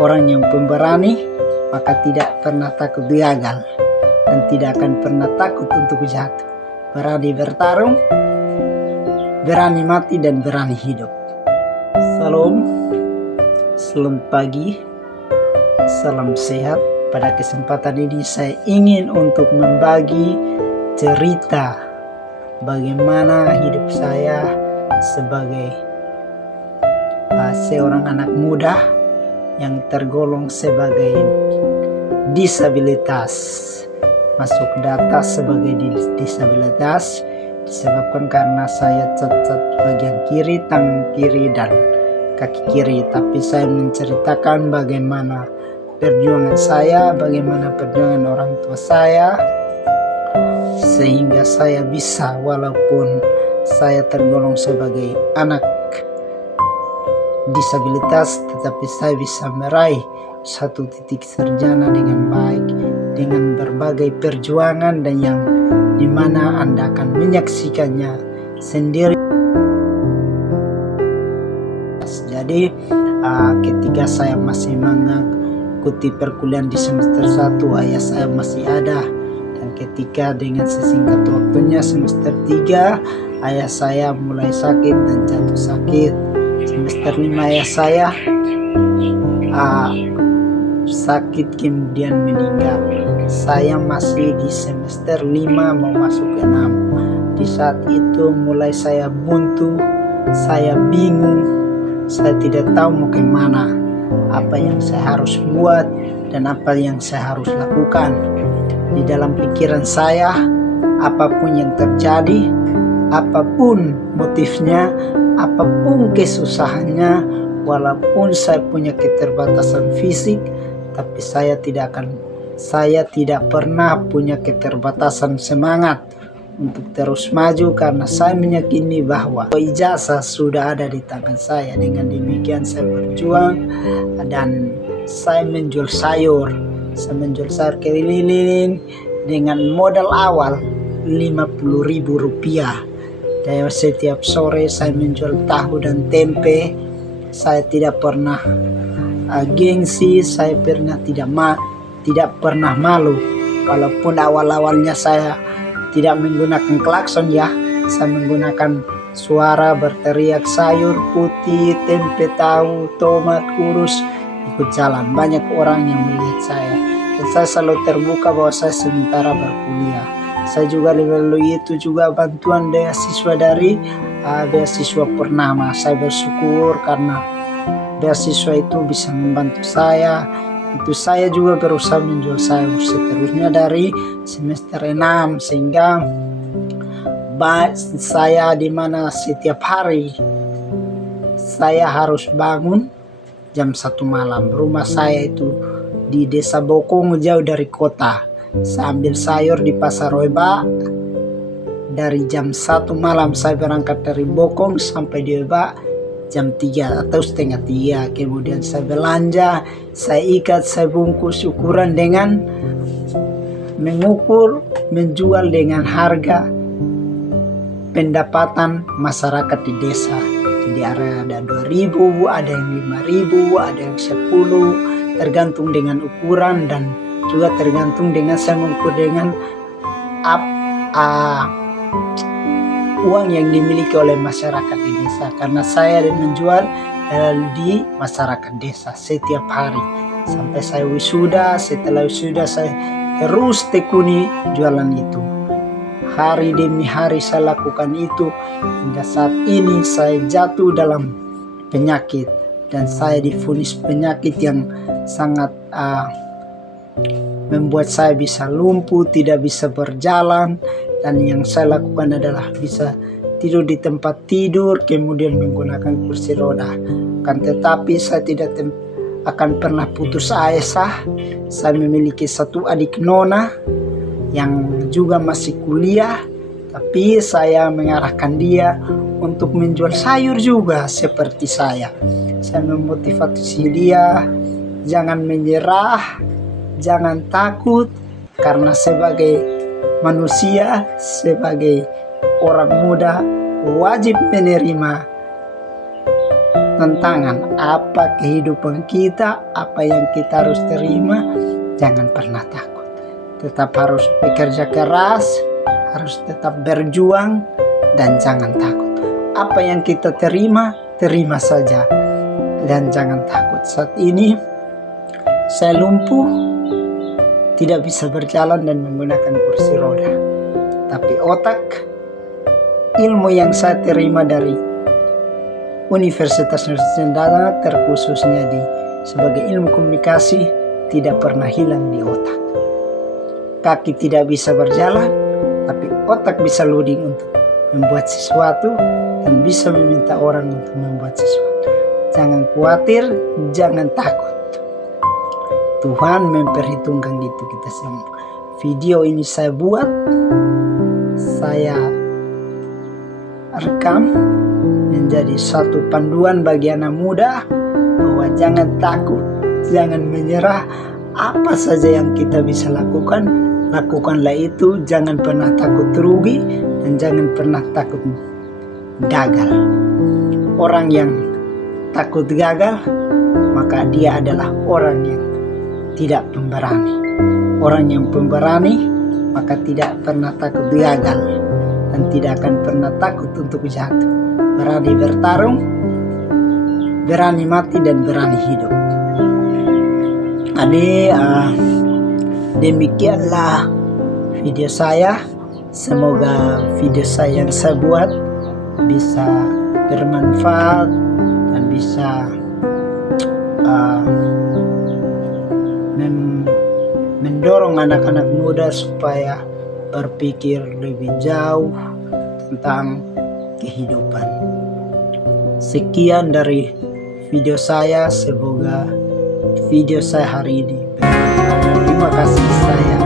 orang yang pemberani, maka tidak pernah takut gagal dan tidak akan pernah takut untuk jatuh. Berani bertarung, berani mati, dan berani hidup. Salam, selamat pagi, salam sehat. Pada kesempatan ini saya ingin untuk membagi cerita bagaimana hidup saya sebagai seorang anak muda yang tergolong sebagai disabilitas, masuk data sebagai disabilitas disebabkan karena saya cacat bagian kiri, tangan kiri, dan kaki kiri. Tapi saya menceritakan bagaimana perjuangan saya, bagaimana perjuangan orang tua saya, sehingga saya bisa, walaupun saya tergolong sebagai anak disabilitas, tetapi saya bisa meraih satu titik sarjana dengan baik, dengan berbagai perjuangan dan yang dimana Anda akan menyaksikannya sendiri. Jadi ketika saya masih mengikuti perkuliahan di semester 1, ayah saya masih ada, dan ketika dengan sesingkat waktunya semester 3 ayah saya mulai sakit dan jatuh sakit. Semester 5 ayah saya sakit kemudian meninggal. Saya masih di semester 5 mau masuk ke 6. Di saat itu mulai saya buntu, saya bingung, saya tidak tahu mau kemana, apa yang saya harus buat dan apa yang saya harus lakukan. Di dalam pikiran saya, apapun yang terjadi, apapun motifnya, apapun kesusahannya, walaupun saya punya keterbatasan fisik, tapi saya tidak pernah punya keterbatasan semangat untuk terus maju, karena saya meyakini bahwa ijazah sudah ada di tangan saya. Dengan demikian saya berjuang dan saya menjual sayur. Saya menjual sayur keliling dengan modal awal Rp50.000. Dan setiap sore saya menjual tahu dan tempe. Saya tidak pernah gengsi, saya tidak pernah malu. Walaupun awal-awalnya saya tidak menggunakan klakson ya, saya menggunakan suara berteriak sayur putih, tempe, tahu, tomat, kurus, ikut jalan. Banyak orang yang melihat saya, dan saya selalu terbuka bahwa saya sementara berkuliah. Saya juga melalui itu juga bantuan beasiswa dari beasiswa Purnama. Saya bersyukur karena beasiswa itu bisa membantu saya. Itu saya juga berusaha menjual sayur seterusnya dari semester 6, sehingga saya dimana setiap hari saya harus bangun jam 1 malam. Rumah saya itu di Desa Bokong, jauh dari kota. Saya ambil sayur di Pasar Oeba. Dari jam 1 malam saya berangkat dari Bokong sampai di Oeba jam 3 atau setengah 3. Kemudian saya belanja, saya ikat, saya bungkus ukuran dengan mengukur, menjual dengan harga pendapatan masyarakat di desa. Jadi ada 2.000, ada yang 5.000, ada yang 10, tergantung dengan ukuran dan juga tergantung dengan saya mengukur dengan uang yang dimiliki oleh masyarakat di desa, karena saya menjual di masyarakat desa setiap hari sampai saya wisuda. Setelah wisuda saya terus tekuni jualan itu. Hari demi hari saya lakukan itu hingga saat ini saya jatuh dalam penyakit dan saya divonis penyakit yang sangat membuat saya bisa lumpuh, tidak bisa berjalan. Dan yang saya lakukan adalah bisa tidur di tempat tidur, kemudian menggunakan kursi roda. Kan tetapi saya tidak akan pernah putus asa. Saya memiliki satu adik nona yang juga masih kuliah, tapi saya mengarahkan dia untuk menjual sayur juga seperti saya. Saya memotivasi dia, jangan menyerah, jangan takut, karena sebagai manusia, sebagai orang muda wajib menerima pertentangan apa kehidupan kita, apa yang kita harus terima, jangan pernah takut. Tetap harus bekerja keras, harus tetap berjuang, dan jangan takut. Apa yang kita terima, terima saja, dan jangan takut. Saat ini saya lumpuh, tidak bisa berjalan dan menggunakan kursi roda. Tapi otak, ilmu yang saya terima dari Universitas Nusantara, terkhususnya sebagai ilmu komunikasi, tidak pernah hilang di otak. Kaki tidak bisa berjalan, tapi otak bisa loading untuk membuat sesuatu dan bisa meminta orang untuk membuat sesuatu. Jangan khawatir, jangan takut. Tuhan memperhitungkan itu kita semua. Video ini saya buat, saya rekam menjadi satu panduan bagi anak muda bahwa jangan takut, jangan menyerah. Apa saja yang kita bisa lakukan, lakukanlah itu. Jangan pernah takut rugi dan jangan pernah takut gagal. Orang yang takut gagal, maka dia adalah orang yang tidak pemberani. Orang yang pemberani, maka tidak pernah takut gagal dan tidak akan pernah takut untuk jatuh. Berani bertarung, berani mati, dan berani hidup. Demikianlah video saya. Semoga video saya yang saya buat bisa bermanfaat dan bisa mendorong anak-anak muda supaya berpikir lebih jauh tentang kehidupan. Sekian dari video saya. Semoga video saya hari ini bermanfaat. Terima kasih. Saya